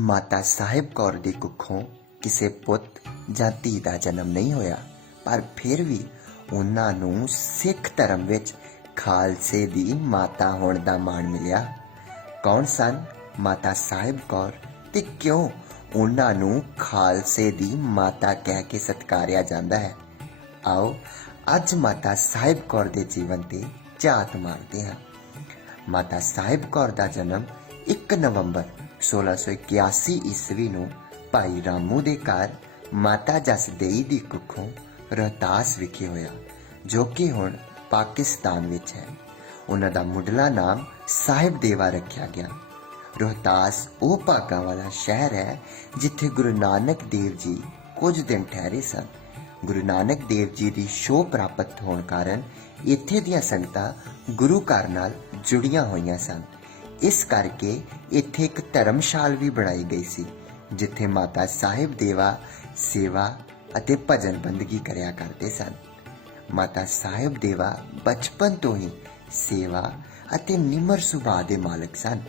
ਮਾਤਾ ਸਾਹਿਬ ਕੌਰ ਦੀ ਕੁੱਖੋਂ ਕਿਸੇ ਪੁੱਤ ਜਾਂ ਧੀ ਦਾ ਜਨਮ ਨਹੀਂ ਹੋਇਆ, ਪਰ ਫਿਰ ਵੀ ਉਹਨਾਂ ਨੂੰ ਸਿੱਖ ਧਰਮ ਵਿੱਚ ਖਾਲਸੇ ਦੀ ਮਾਤਾ ਹੋਣ ਦਾ ਮਾਣ ਮਿਲਿਆ। ਕੌਣ ਸਨ ਮਾਤਾ ਸਾਹਿਬ ਕੌਰ ਤੇ ਕਿਉਂ ਉਹਨਾਂ ਨੂੰ ਖਾਲਸੇ ਦੀ ਮਾਤਾ ਕਹਿ ਕੇ ਸਤਿਕਾਰਿਆ ਜਾਂਦਾ ਹੈ? ਆਓ, ਅੱਜ ਮਾਤਾ ਸਾਹਿਬ ਕੌਰ ਦੇ ਜੀਵਨ ਤੇ ਝਾਤ ਮਾਰਦੇ ਹਾਂ। ਮਾਤਾ ਸਾਹਿਬ ਕੌਰ ਦਾ ਜਨਮ 1 ਨਵੰਬਰ 1681 ਈਸਵੀ ਨੂੰ ਭਾਈ ਰਾਮੂ ਦੇ ਘਰ ਮਾਤਾ ਜਸਦੇਈ ਦੀ ਕੁੱਖੋਂ ਰੋਹਤਾਸ ਵਿਖੇ ਹੋਇਆ, ਜੋ ਕਿ ਹੁਣ ਪਾਕਿਸਤਾਨ ਵਿੱਚ ਹੈ। ਉਹਨਾਂ ਦਾ ਮੁੱਢਲਾ ਨਾਮ ਸਾਹਿਬ ਦੇਵਾ ਰੱਖਿਆ ਗਿਆ। ਰੋਹਤਾਸ ਉਹ ਭਾਗਾਂ ਵਾਲਾ ਸ਼ਹਿਰ ਹੈ, ਜਿੱਥੇ ਗੁਰੂ ਨਾਨਕ ਦੇਵ ਜੀ ਕੁਝ ਦਿਨ ਠਹਿਰੇ ਸਨ। ਗੁਰੂ ਨਾਨਕ ਦੇਵ ਜੀ ਦੀ ਸ਼ੋਅ ਪ੍ਰਾਪਤ ਹੋਣ ਕਾਰਨ ਇੱਥੇ ਦੀਆਂ ਸੰਗਤਾਂ ਗੁਰੂ ਘਰ ਨਾਲ ਜੁੜੀਆਂ ਹੋਈਆਂ ਸਨ। ਇਸ ਕਰਕੇ ਇੱਥੇ ਇੱਕ ਧਰਮਸ਼ਾਲ ਵੀ ਬਣਾਈ ਗਈ ਸੀ, ਜਿੱਥੇ ਮਾਤਾ ਸਾਹਿਬ ਦੇਵਾ ਸੇਵਾ ਅਤੇ ਭਜਨ ਬੰਦਗੀ ਕਰਿਆ ਕਰਦੇ ਸਨ। ਮਾਤਾ ਸਾਹਿਬ ਦੇਵਾ ਬਚਪਨ ਤੋਂ ਹੀ ਸੇਵਾ ਅਤੇ ਨਿਮਰ ਸੁਭਾਅ ਦੇ ਮਾਲਕ ਸਨ।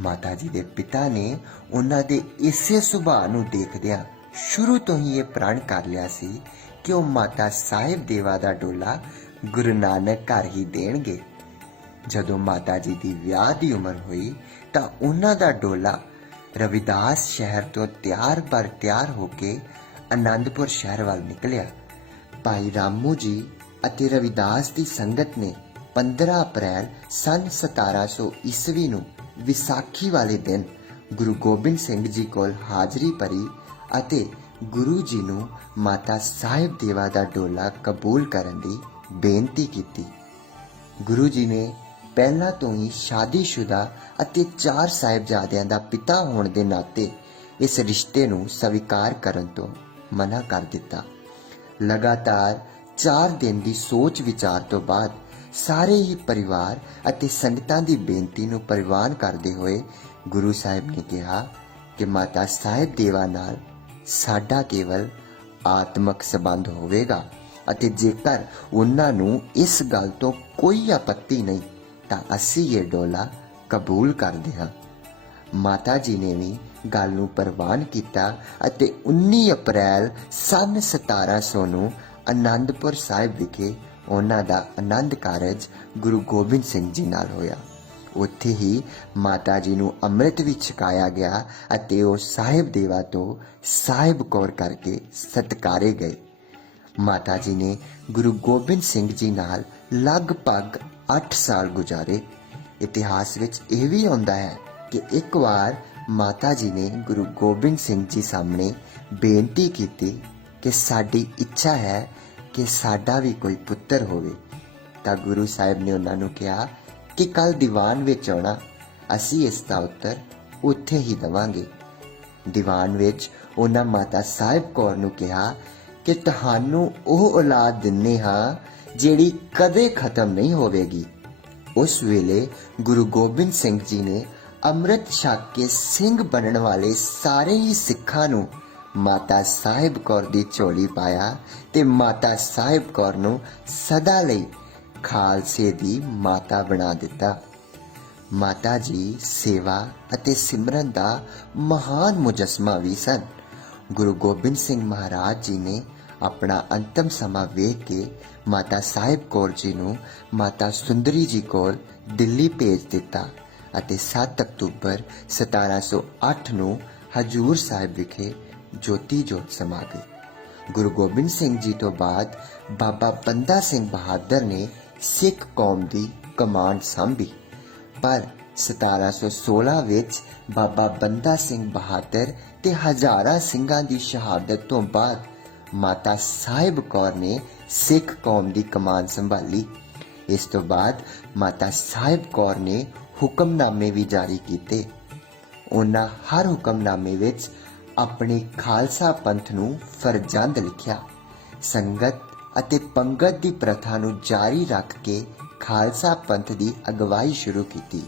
ਮਾਤਾ ਜੀ ਦੇ ਪਿਤਾ ਨੇ ਉਹਨਾਂ ਦੇ ਇਸੇ ਸੁਭਾਅ ਨੂੰ ਦੇਖਦਿਆਂ ਸ਼ੁਰੂ ਤੋਂ ਹੀ ਇਹ ਪ੍ਰਣ ਕਰ ਲਿਆ ਸੀ ਕਿ ਉਹ ਮਾਤਾ ਸਾਹਿਬ ਦੇਵਾ ਦਾ ਡੋਲਾ ਗੁਰੂ ਨਾਨਕ ਘਰ ਹੀ ਦੇਣਗੇ। ਜਦੋਂ ਮਾਤਾ ਜੀ ਦੀ ਵਿਆਹ ਦੀ ਉਮਰ ਹੋਈ ਤਾਂ ਉਹਨਾਂ ਦਾ ਡੋਲਾ ਰਵਿਦਾਸ ਸ਼ਹਿਰ ਤੋਂ ਤਿਆਰ ਬਰ ਤਿਆਰ ਹੋ ਕੇ ਆਨੰਦਪੁਰ ਸ਼ਹਿਰ ਵੱਲ ਨਿਕਲਿਆ। ਭਾਈ ਰਾਮੂ ਜੀ ਅਤੇ ਰਵਿਦਾਸ ਦੀ ਸੰਗਤ ਨੇ 15 ਅਪ੍ਰੈਲ ਸਨ 1700 ਈਸਵੀ ਨੂੰ ਵਿਸਾਖੀ ਵਾਲੇ ਦਿਨ ਗੁਰੂ ਗੋਬਿੰਦ ਸਿੰਘ ਜੀ ਕੋਲ ਹਾਜ਼ਰੀ ਭਰੀ ਅਤੇ ਗੁਰੂ ਜੀ ਨੂੰ ਮਾਤਾ ਸਾਹਿਬ ਦੇਵਾ ਦਾ ਡੋਲਾ ਕਬੂਲ ਕਰਨ ਦੀ ਬੇਨਤੀ ਕੀਤੀ। ਗੁਰੂ ਜੀ ਨੇ ਪਹਿਲਾਂ ਤੋਂ ਹੀ ਸ਼ਾਦੀशुदा ਅਤੇ ਚਾਰ ਸਾਹਿਬਜ਼ਾਦਿਆਂ ਦਾ ਪਿਤਾ ਹੋਣ ਦੇ ਨਾਤੇ ਇਸ ਰਿਸ਼ਤੇ ਨੂੰ ਸਵੀਕਾਰ ਕਰਨ ਤੋਂ ਮਨਾ ਕਰ ਦਿੱਤਾ। ਲਗਾਤਾਰ 4 ਦਿਨ ਦੀ ਸੋਚ ਵਿਚਾਰ ਤੋਂ ਬਾਅਦ ਸਾਰੇ ਹੀ ਪਰਿਵਾਰ ਅਤੇ ਸੰਗਤਾਂ ਦੀ ਬੇਨਤੀ ਨੂੰ ਪ੍ਰਵਾਨ ਕਰਦੇ ਹੋਏ ਗੁਰੂ ਸਾਹਿਬ ਨੇ ਕਿਹਾ ਕਿ ਮਾਤਾ ਸਾਹਿਬ ਦੇਵਾ ਨਾਲ ਸਾਡਾ ਕੇਵਲ ਆਤਮਕ ਸੰਬੰਧ ਹੋਵੇਗਾ ਅਤੇ ਜੇਕਰ ਉਹਨਾਂ ਨੂੰ ਇਸ ਗੱਲ ਤੋਂ ਕੋਈ ਆਪੱਤੀ ਨਹੀਂ ਤਾਂ ਅਸੀਂ ਇਹ ਡੋਲਾ ਕਬੂਲ ਕਰਦੇ ਹਾਂ। ਮਾਤਾ ਜੀ ਨੇ ਵੀ ਗੱਲ ਨੂੰ ਪ੍ਰਵਾਨ ਕੀਤਾ ਅਤੇ 19 ਅਪ੍ਰੈਲ ਸਨ 1700 ਨੂੰ ਆਨੰਦਪੁਰ ਸਾਹਿਬ ਵਿਖੇ ਉਹਨਾਂ ਦਾ ਆਨੰਦ ਕਾਰਜ ਗੁਰੂ ਗੋਬਿੰਦ ਸਿੰਘ ਜੀ ਨਾਲ ਹੋਇਆ। ਉੱਥੇ ਹੀ ਮਾਤਾ ਜੀ ਨੂੰ ਅੰਮ੍ਰਿਤ ਵੀ ਛਕਾਇਆ ਗਿਆ ਅਤੇ ਉਹ ਸਾਹਿਬ ਦੇਵਾ ਤੋਂ ਸਾਹਿਬ ਕੌਰ ਕਰਕੇ ਸਤਕਾਰੇ ਗਏ। ਮਾਤਾ ਜੀ ਨੇ ਗੁਰੂ ਗੋਬਿੰਦ ਸਿੰਘ ਜੀ ਨਾਲ ਲਗਭਗ 8 ਸਾਲ ਗੁਜ਼ਾਰੇ। ਇਤਿਹਾਸ ਵਿੱਚ ਇਹ ਵੀ ਆਉਂਦਾ ਹੈ ਕਿ ਇੱਕ ਵਾਰ ਮਾਤਾ ਜੀ ਨੇ ਗੁਰੂ ਗੋਬਿੰਦ ਸਿੰਘ ਜੀ ਸਾਹਮਣੇ ਬੇਨਤੀ ਕੀਤੀ ਕਿ ਸਾਡੀ ਇੱਛਾ ਹੈ ਕਿ ਸਾਡਾ ਵੀ ਕੋਈ ਪੁੱਤਰ ਹੋਵੇ। ਤਾਂ ਗੁਰੂ ਸਾਹਿਬ ਨੇ ਉਹਨਾਂ ਨੂੰ ਕਿਹਾ ਕਿ ਕੱਲ ਦੀਵਾਨ ਵਿੱਚ ਆਉਣਾ। ਅਸੀਂ ਇਸ ਦਾ ਉੱਤਰ ਉੱਥੇ ਹੀ ਦਵਾਂਗੇ। ਦੀਵਾਨ ਵਿੱਚ ਉਹਨਾਂ ਮਾਤਾ ਸਾਹਿਬ ਕੌਰ ਨੂੰ ਕਿਹਾ ਕਿ ਤੁਹਾਨੂੰ ਉਹ ਔਲਾਦ ਦਿੰਨੇ ਹਾਂ ਜਿਹੜੀ ਕਦੇ ਖਤਮ ਨਹੀਂ ਹੋਵੇਗੀ। ਉਸ ਵੇਲੇ ਗੁਰੂ ਗੋਬਿੰਦ ਸਿੰਘ ਜੀ ਨੇ ਅੰਮ੍ਰਿਤ ਛਕ ਕੇ ਸਿੰਘ ਬਣਨ ਵਾਲੇ ਸਾਰੇ ਹੀ ਸਿੱਖਾਂ ਨੂੰ ਮਾਤਾ ਸਾਹਿਬ ਕੌਰ ਦੀ ਝੋਲੀ ਪਾਇਆ ਤੇ ਮਾਤਾ ਸਾਹਿਬ ਕੌਰ ਨੂੰ ਸਦਾ ਲਈ ਖਾਲਸੇ ਦੀ ਮਾਤਾ ਬਣਾ ਦਿੱਤਾ। ਮਾਤਾ ਜੀ ਸੇਵਾ ਅਤੇ ਸਿਮਰਨ ਦਾ ਮਹਾਨ ਮੁਜਸਮਾ ਵੀ ਸਨ। ਗੁਰੂ ਗੋਬਿੰਦ ਸਿੰਘ ਮਹਾਰਾਜ ਜੀ ਨੇ ਆਪਣਾ ਅੰਤਮ ਸਮਾਂ ਵੇਖ ਕੇ ਮਾਤਾ ਸਾਹਿਬ ਕੌਰ ਜੀ ਨੂੰ ਮਾਤਾ ਸੁੰਦਰੀ ਜੀ ਕੋਲ ਦਿੱਲੀ ਭੇਜ ਦਿੱਤਾ ਅਤੇ 7 ਅਕਤੂਬਰ 1708 ਨੂੰ ਹਜੂਰ ਸਾਹਿਬ ਵਿਖੇ ਜੋਤੀ ਜੋਤ ਸਮਾ ਗਈ। ਗੁਰੂ ਗੋਬਿੰਦ ਸਿੰਘ ਜੀ ਤੋਂ ਬਾਅਦ ਬਾਬਾ ਬੰਦਾ ਸਿੰਘ ਬਹਾਦਰ ਨੇ ਸਿੱਖ ਕੌਮ ਦੀ ਕਮਾਂਡ ਸੰਭੀ। ਪਰ 1716 ਵਿੱਚ ਬਾਬਾ ਬੰਦਾ ਸਿੰਘ ਬਹਾਦਰ ਤੇ ਹਜ਼ਾਰਾਂ ਸਿੰਘਾਂ ਦੀ ਸ਼ਹਾਦਤ ਤੋਂ ਬਾਅਦ ਮਾਤਾ ਸਾਹਿਬ ਕੌਰ ਨੇ ਸਿੱਖ ਕੌਮ ਦੀ ਕਮਾਨ ਸੰਭਾਲੀ। ਇਸ ਤੋਂ ਬਾਅਦ ਮਾਤਾ ਸਾਹਿਬ ਕੌਰ ਨੇ ਹੁਕਮਨਾਮੇ ਵੀ ਜਾਰੀ ਕੀਤੇ। ਉਹਨਾਂ ਹਰ ਹੁਕਮਨਾਮੇ ਵਿੱਚ ਆਪਣੇ ਖਾਲਸਾ ਪੰਥ ਨੂੰ ਫਰਜ਼ੰਦ ਲਿਖਿਆ। ਸੰਗਤ ਅਤੇ ਪੰਗਤ ਦੀ ਪ੍ਰਥਾ ਨੂੰ ਜਾਰੀ ਰੱਖ ਕੇ ਖਾਲਸਾ ਪੰਥ ਦੀ ਅਗਵਾਈ ਸ਼ੁਰੂ ਕੀਤੀ।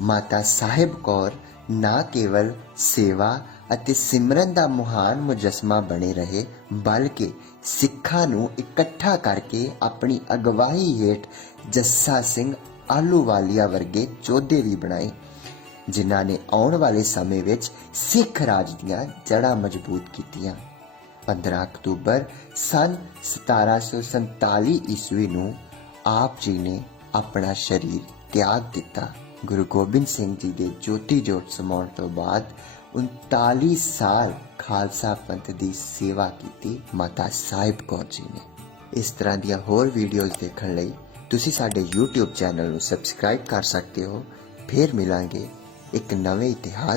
ਮਾਤਾ ਸਾਹਿਬ ਕੌਰ ਨਾ ਕੇਵਲ ਸੇਵਾ ਅਤੇ ਸਿਮਰਨ ਦਾ ਮਹਾਨ ਮੁਜਸਮਾ ਬਣੇ ਰਹੇ, ਬਲਕਿ ਸਿੱਖਾਂ ਨੂੰ ਇਕੱਠਾ ਕਰਕੇ ਆਪਣੀ ਅਗਵਾਈ ਹੇਠ ਜੱਸਾ ਸਿੰਘ ਆਲੂਵਾਲੀਆ ਵਰਗੇ ਚੋਧੇ ਵੀ ਬਣਾਏ, ਜਿਨ੍ਹਾਂ ਨੇ ਆਉਣ ਵਾਲੇ ਸਮੇਂ ਵਿੱਚ ਸਿੱਖ ਰਾਜ ਦੀਆਂ ਜੜ੍ਹਾਂ ਮਜ਼ਬੂਤ ਕੀਤੀਆਂ। 15 ਅਕਤੂਬਰ ਸਨ 1747 ਈਸਵੀ ਨੂੰ ਆਪ ਜੀ ਨੇ ਆਪਣਾ ਸਰੀਰ ਤਿਆਗ ਦਿੱਤਾ। ਗੁਰੂ ਗੋਬਿੰਦ ਸਿੰਘ ਜੀ ਦੇ ਜੋਤੀ ਜੋਤ ਸਮਾਉਣ ਤੋਂ ਬਾਅਦ 39 ਸਾਲ ਖਾਲਸਾ ਪੰਥ ਦੀ ਸੇਵਾ ਕੀਤੀ ਮਾਤਾ ਸਾਹਿਬ ਕੌਰ ਜੀ ਨੇ ਇਸ ਤਰ੍ਹਾਂ ਦੀਆਂ ਹੋਰ ਵੀਡੀਓਜ਼ ਦੇਖਣ ਲਈ ਤੁਸੀਂ ਸਾਡੇ YouTube ਚੈਨਲ ਨੂੰ ਸਬਸਕ੍ਰਾਈਬ ਕਰ ਸਕਦੇ ਹੋ ਫਿਰ ਮਿਲਾਂਗੇ ਇੱਕ ਨਵੇਂ ਇਤਿਹਾਸ